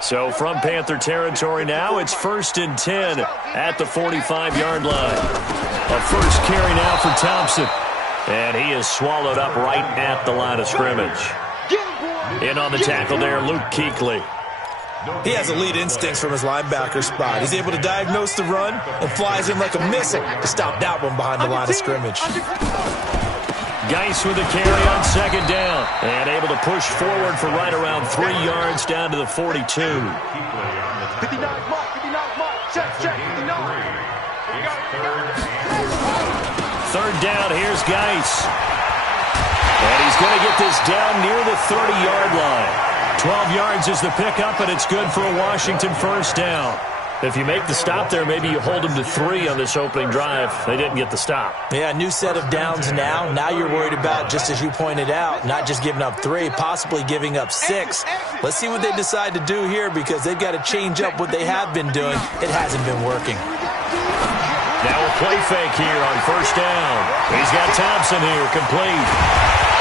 So from Panther territory now, it's 1st and 10 at the 45-yard line. A first carry now for Thompson. And he is swallowed up right at the line of scrimmage. In on the tackle there, Luke Kuechly. He has elite instincts from his linebacker spot. He's able to diagnose the run and flies in like a missile to stop that one behind the line of scrimmage. Geis with a carry on 2nd down. And able to push forward for right around 3 yards down to the 42. 59 mark, check, 59. 3rd down, here's Geis. And he's going to get this down near the 30-yard line. 12 yards is the pickup, and it's good for a Washington first down. If you make the stop there, maybe you hold them to 3 on this opening drive. They didn't get the stop. Yeah, new set of downs now. Now you're worried about, just as you pointed out, not just giving up 3, possibly giving up 6. Let's see what they decide to do here, because they've got to change up what they have been doing. It hasn't been working. Now a play fake here on 1st down. He's got Thompson here, complete.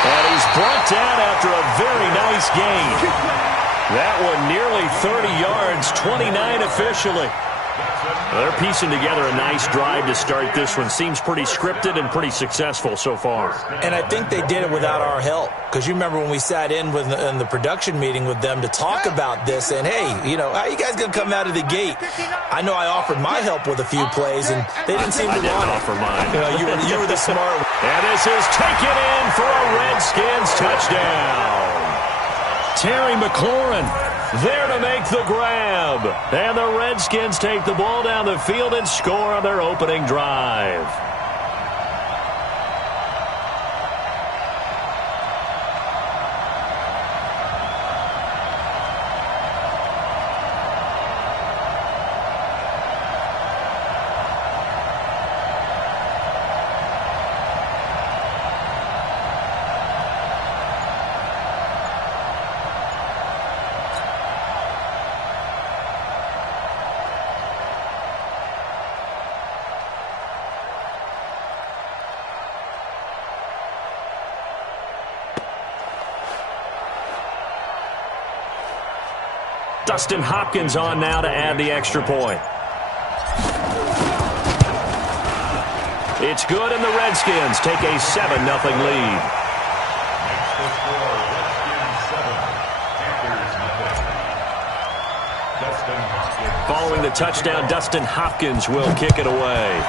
And he's brought down after a very nice gain. That one nearly 30 yards, 29 officially. They're piecing together a nice drive to start this one. Seems pretty scripted and pretty successful so far. And I think they did it without our help. Because you remember when we sat in the production meeting with them to talk about this, and hey, you know, how are you guys going to come out of the gate? I know I offered my help with a few plays, and they didn't seem to want it. I didn't offer mine. You were the smart one. And this is taken in for a Redskins touchdown. Terry McLaurin there to make the grab. And the Redskins take the ball down the field and score on their opening drive. Dustin Hopkins on now to add the extra point. It's good, and the Redskins take a 7-0 lead. Following the touchdown, Dustin Hopkins will kick it away.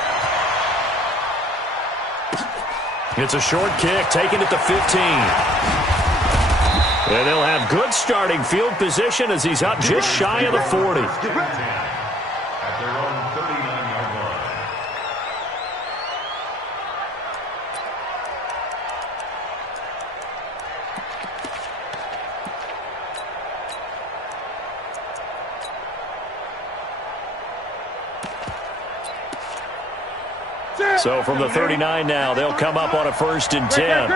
It's a short kick, taken at the 15. And they'll have good starting field position as he's up just shy of the 40. At their own 39-yard line. So from the 39 now, they'll come up on a 1st and 10.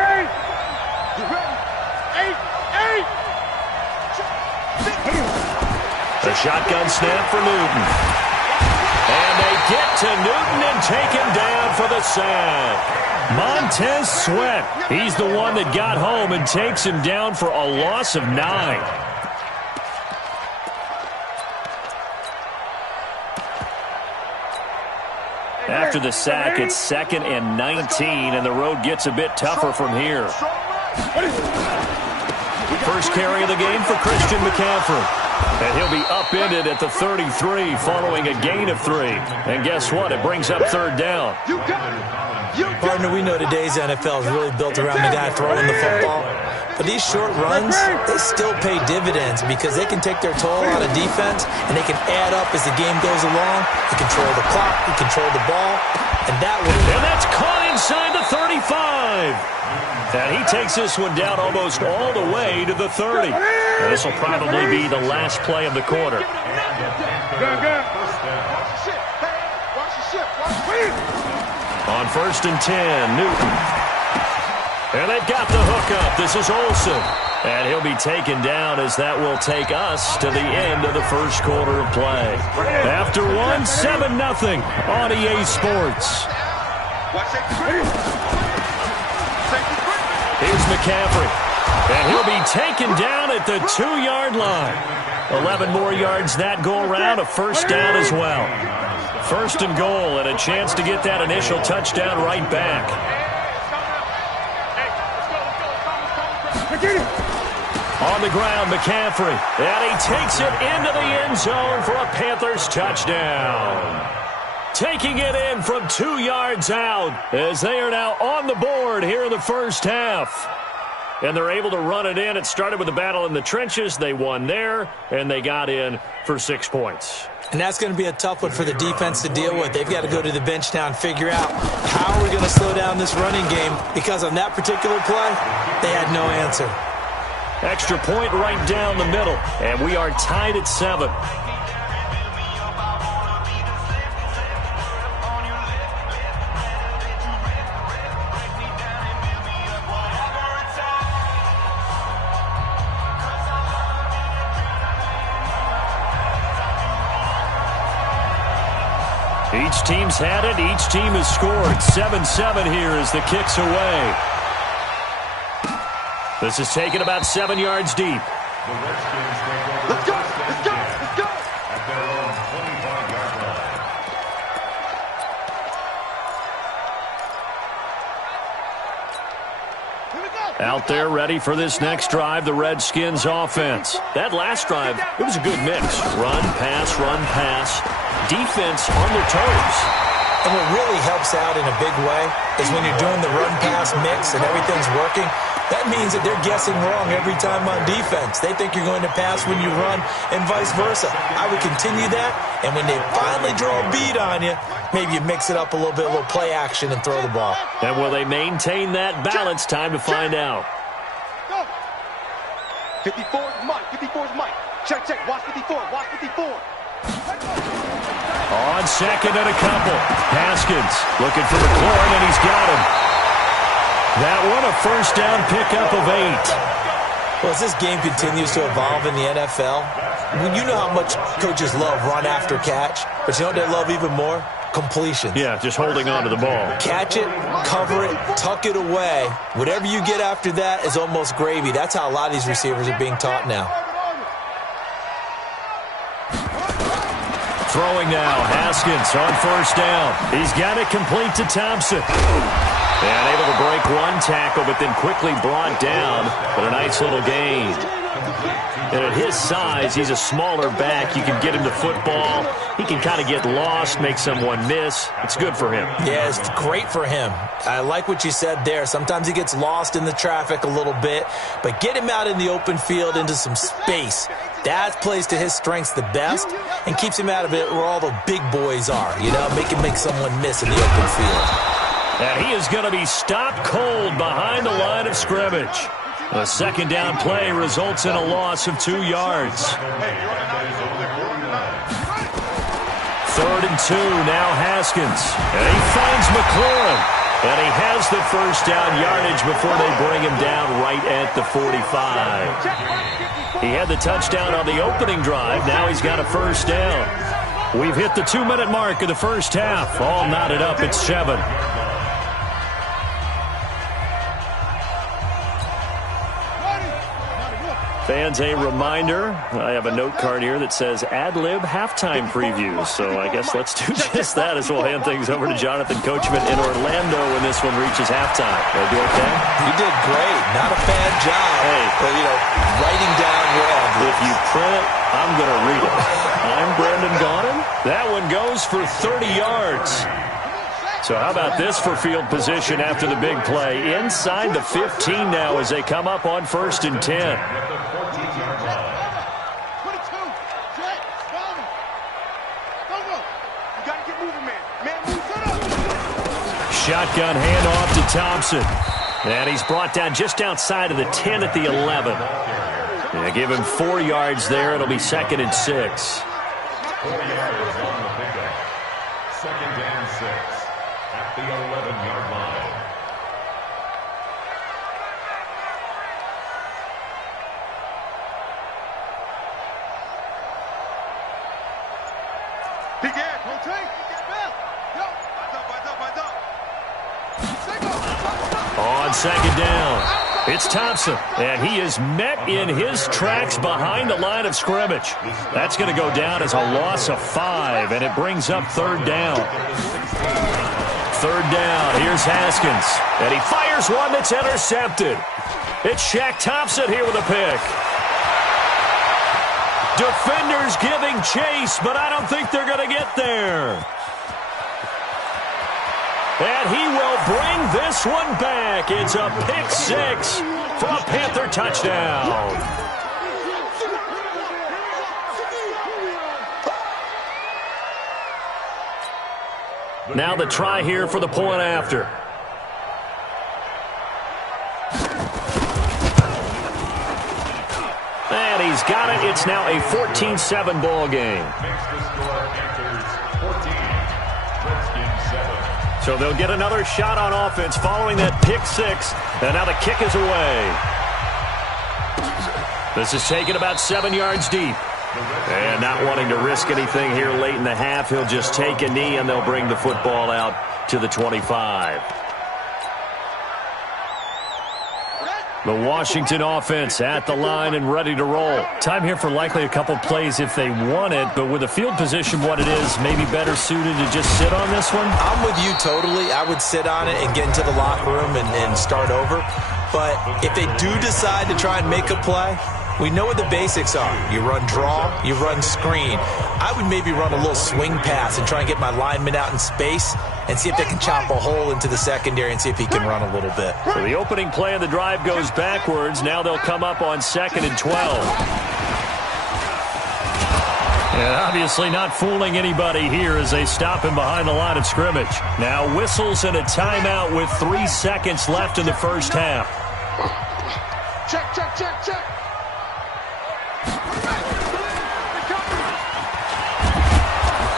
A shotgun snap for Newton. And they get to Newton and take him down for the sack. Montez Sweat, he's the one that got home and takes him down for a loss of 9. After the sack, it's 2nd and 19, and the road gets a bit tougher from here. First carry of the game for Christian McCaffrey. And he'll be upended at the 33 following a gain of 3. And guess what? It brings up 3rd down. Partner, we know today's NFL is really built around the guy throwing the football. But these short runs, they still pay dividends because they can take their toll out of defense, and they can add up as the game goes along. You control the clock, you control the ball, and that one. And that's caught inside the 35. And he takes this one down almost all the way to the 30. And this will probably be the last play of the quarter. On 1st and 10, Newton. And they've got the hookup. This is Olsen. And he'll be taken down as that will take us to the end of the first quarter of play. After one, 7-0 on EA Sports. Here's McCaffrey. And he'll be taken down at the 2-yard line. 11 more yards that go around, a first down as well. First and goal, and a chance to get that initial touchdown right back. On the ground, McCaffrey, and he takes it into the end zone for a Panthers touchdown. Taking it in from 2 yards out as they are now on the board here in the first half. And they're able to run it in. It started with a battle in the trenches. They won there, and they got in for 6 points. And that's going to be a tough one for the defense to deal with. They've got to go to the bench now and figure out how are we going to slow down this running game, because on that particular play, they had no answer. Extra point right down the middle, and we are tied at 7. Each team's had it. Each team has scored. 7-7 here as the kick's away. This is taken about 7 yards deep. The Redskins take over. Let's go! Let's go! Let's go! At their own 25-yard line. Out there ready for this next drive, the Redskins offense. That last drive, it was a good mix. Run, pass, defense on their toes. And what really helps out in a big way is when you're doing the run-pass mix and everything's working, that means that they're guessing wrong every time on defense. They think you're going to pass when you run and vice versa. I would continue that, and when they finally draw a bead on you, maybe you mix it up a little bit, a little play action, and throw the ball. And will they maintain that balance? Time to find out. 54 is Mike. 54 is Mike. Check. Watch 54. Watch 54. On second and a couple. Haskins looking for McLaurin, and he's got him. That one, a first down pickup of 8. Well, as this game continues to evolve in the NFL, you know how much coaches love run after catch, but you know what they love even more? Completions. Yeah, just holding on to the ball. Catch it, cover it, tuck it away. Whatever you get after that is almost gravy. That's how a lot of these receivers are being taught now. Throwing now, Haskins on first down. He's got it complete to Thompson. And able to break one tackle, but then quickly brought down. But a nice little gain. And at his size, he's a smaller back. You can get him the football. He can kind of get lost, make someone miss. It's good for him. Yeah, it's great for him. I like what you said there. Sometimes he gets lost in the traffic a little bit, but get him out in the open field into some space. That plays to his strengths the best and keeps him out of it where all the big boys are. You know, make someone miss in the open field. And he is going to be stopped cold behind the line of scrimmage. A second down play results in a loss of 2 yards. 3rd and 2, now Haskins. And he finds McLaurin. And he has the first down yardage before they bring him down right at the 45. He had the touchdown on the opening drive. Now he's got a first down. We've hit the 2-minute mark of the first half. All knotted up at 7. Fans, a reminder, I have a note card here that says ad-lib halftime previews. So I guess let's do just that as we'll hand things over to Jonathan Coachman in Orlando when this one reaches halftime. Did I do okay? You did great. Not a bad job. Hey, but, writing down your ad-libs. If you print it, I'm going to read it. I'm Brandon Gaudin. That one goes for 30 yards. So how about this for field position after the big play? Inside the 15 now as they come up on 1st and 10. Shotgun handoff to Thompson. And he's brought down just outside of the 10 at the 11. Yeah, give him 4 yards there. It'll be 2nd and 6. 4 yards on the pickup. 2nd and 6 at the 11-yard line. Begin. On 2nd down. It's Thompson, and he is met in his tracks behind the line of scrimmage. That's going to go down as a loss of 5, and it brings up third down. Third down, here's Haskins, and he fires one that's intercepted. It's Shaq Thompson here with a pick. Defenders giving chase, but I don't think they're going to get there. And he will bring this one back. It's a pick 6 for a Panther touchdown. Now the try here for the point after. And he's got it. It's now a 14-7 ball game. So they'll get another shot on offense following that pick 6. And now the kick is away. This is taken about 7 yards deep. And not wanting to risk anything here late in the half, he'll just take a knee and they'll bring the football out to the 25. The Washington offense at the line and ready to roll. Time here for likely a couple plays if they want it, but with the field position what it is, maybe better suited to just sit on this one? I'm with you totally. I would sit on it and get into the locker room and start over. But if they do decide to try and make a play, we know what the basics are. You run draw, you run screen. I would maybe run a little swing pass and try and get my lineman out in space and see if they can chop a hole into the secondary and see if he can run a little bit. So the opening play of the drive goes backwards. Now they'll come up on 2nd and 12. And obviously not fooling anybody here as they stop him behind the line of scrimmage. Now whistles and a timeout with 3 seconds left in the first half. Check, check, check, check.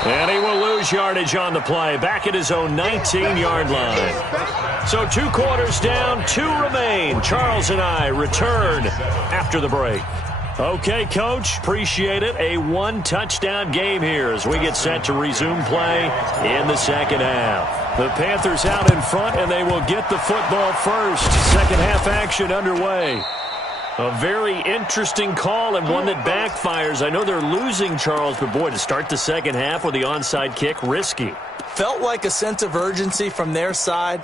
And he will lose yardage on the play. Back at his own 19-yard line. So 2 quarters down, 2 remain. Charles and I return after the break. Okay, Coach, appreciate it. A 1-touchdown game here as we get set to resume play in the second half. The Panthers out in front, and they will get the football first. Second half action underway. A very interesting call and one that backfires. I know they're losing, Charles, but boy, to start the second half with the onside kick, risky. Felt like a sense of urgency from their side,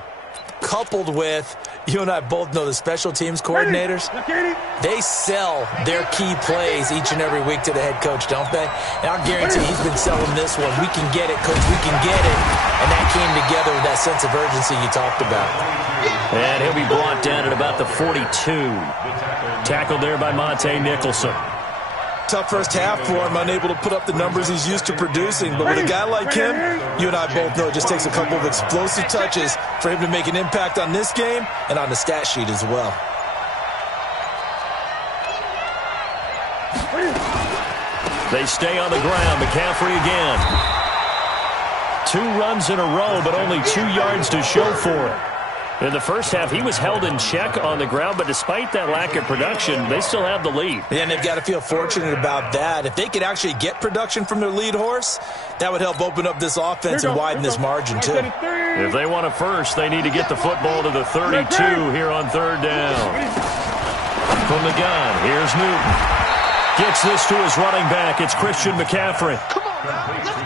coupled with, you and I both know the special teams coordinators, they sell their key plays each and every week to the head coach, don't they? And I'll guarantee he's been selling this one. We can get it, Coach, we can get it. And that came together with that sense of urgency you talked about. And he'll be brought down at about the 42. Tackled there by Monte Nicholson. Tough first half for him, unable to put up the numbers he's used to producing. But with a guy like him, you and I both know it just takes a couple of explosive touches for him to make an impact on this game and on the stat sheet as well. They stay on the ground. McCaffrey again. 2 runs in a row, but only 2 yards to show for it. In the first half, he was held in check on the ground, but despite that lack of production, they still have the lead. Yeah, and they've got to feel fortunate about that. If they could actually get production from their lead horse, that would help open up this offense and widen this margin, too. If they want a first, they need to get the football to the 32 here on third down. From the gun, here's Newton. Gets this to his running back. It's Christian McCaffrey.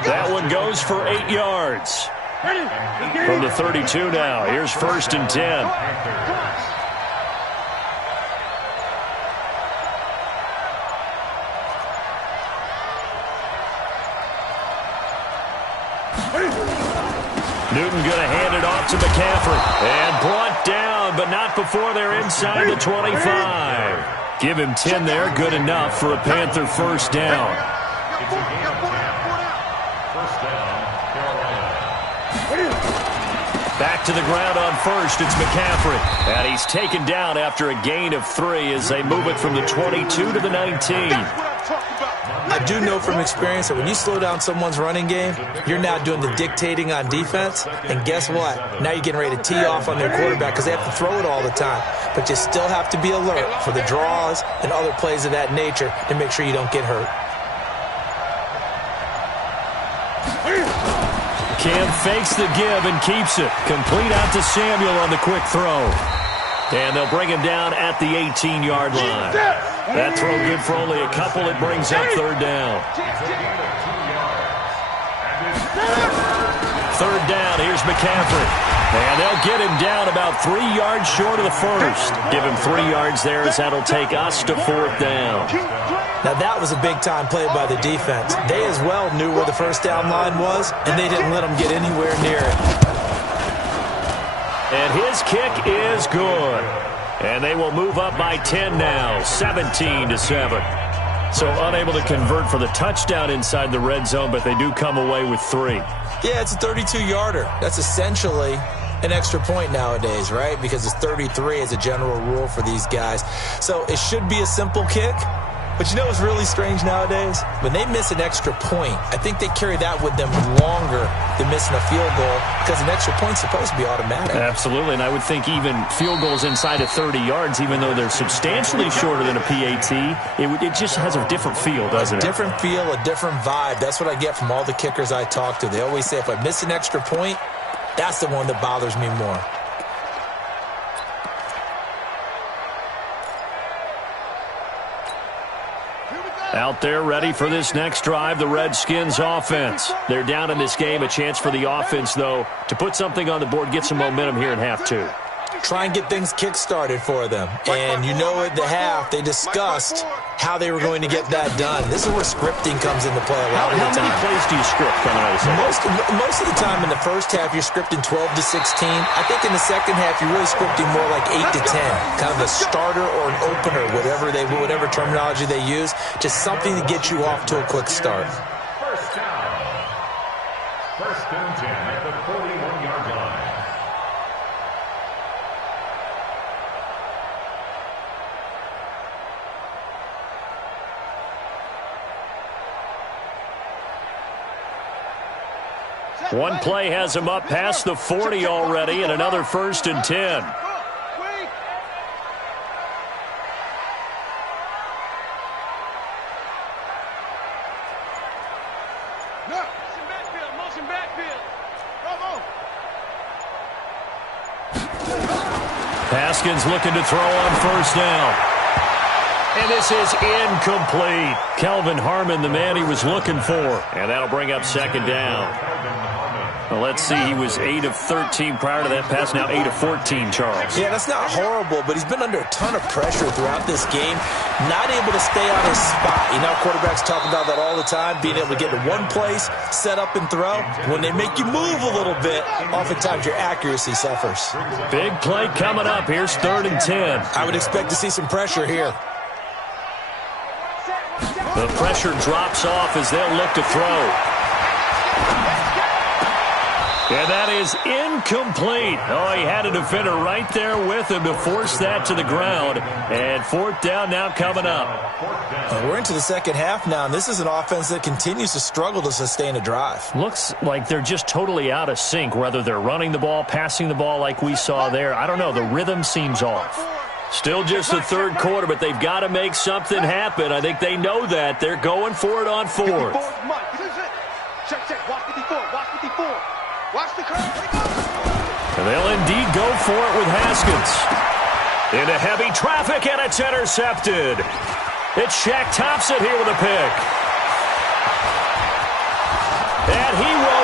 That one goes for 8 yards. From the 32 now, here's 1st and 10. Newton going to hand it off to McCaffrey. And brought down, but not before they're inside the 25. Give him 10 there, good enough for a Panther first down. Back to the ground on first, it's McCaffrey. And he's taken down after a gain of 3 as they move it from the 22 to the 19. I do know from experience that when you slow down someone's running game, you're now doing the dictating on defense. And guess what? Now you're getting ready to tee off on their quarterback because they have to throw it all the time. But you still have to be alert for the draws and other plays of that nature to make sure you don't get hurt. Cam fakes the give and keeps it. Complete out to Samuel on the quick throw. And they'll bring him down at the 18-yard line. That throw good for only a couple. It brings up third down. Third down, here's McCaffrey. And they'll get him down about 3 yards short of the first. Give him 3 yards there as that'll take us to fourth down. Now that was a big-time play by the defense. They as well knew where the first down line was, and they didn't let them get anywhere near it. And his kick is good. And they will move up by 10 now, 17-7. So unable to convert for the touchdown inside the red zone, but they do come away with 3. Yeah, it's a 32-yarder. That's essentially an extra point nowadays, right? Because it's 33 as a general rule for these guys. So it should be a simple kick. But you know what's really strange nowadays? When they miss an extra point, I think they carry that with them longer than missing a field goal because an extra point's supposed to be automatic. Absolutely, and I would think even field goals inside of 30 yards, even though they're substantially shorter than a PAT, it just has a different feel, doesn't it? A different feel, a different vibe. That's what I get from all the kickers I talk to. They always say if I miss an extra point, that's the one that bothers me more. Out there ready for this next drive, the Redskins offense. They're down in this game. A chance for the offense, though, to put something on the board, get some momentum here in half 2. Try and get things kick-started for them. And you know at the half, they discussed how they were going to get that done. This is where scripting comes into play a lot of the time. How many plays do you script coming out of the second? Most of the time in the first half, you're scripting 12 to 16. I think in the second half, you're really scripting more like 8 to 10. Kind of a starter or an opener, whatever terminology they use. Just something to get you off to a quick start. First down. First and 10 at the 41-yard line. One play has him up past the 40 already, and another first and 10. Haskins looking to throw on first down. And this is incomplete. Kelvin Harmon, the man he was looking for. And that'll bring up second down. Well, let's see. He was 8 of 13 prior to that pass. Now 8 of 14, Charles. Yeah, that's not horrible, but he's been under a ton of pressure throughout this game. Not able to stay on his spot. You know, quarterbacks talk about that all the time, being able to get to one place, set up and throw. When they make you move a little bit, oftentimes your accuracy suffers. Big play coming up. Here's third and 10. I would expect to see some pressure here. The pressure drops off as they'll look to throw. And that is incomplete. Oh, he had a defender right there with him to force that to the ground. And fourth down now coming up. We're into the second half now, and this is an offense that continues to struggle to sustain a drive. Looks like they're just totally out of sync, whether they're running the ball, passing the ball like we saw there. I don't know. The rhythm seems off. Still just the third quarter, but they've got to make something happen. I think they know that. They're going for it on fourth. Check, watch 54, watch 54. Watch the curve. And they'll indeed go for it with Haskins. Into heavy traffic, and it's intercepted. It's Shaq Thompson here with a pick. And he will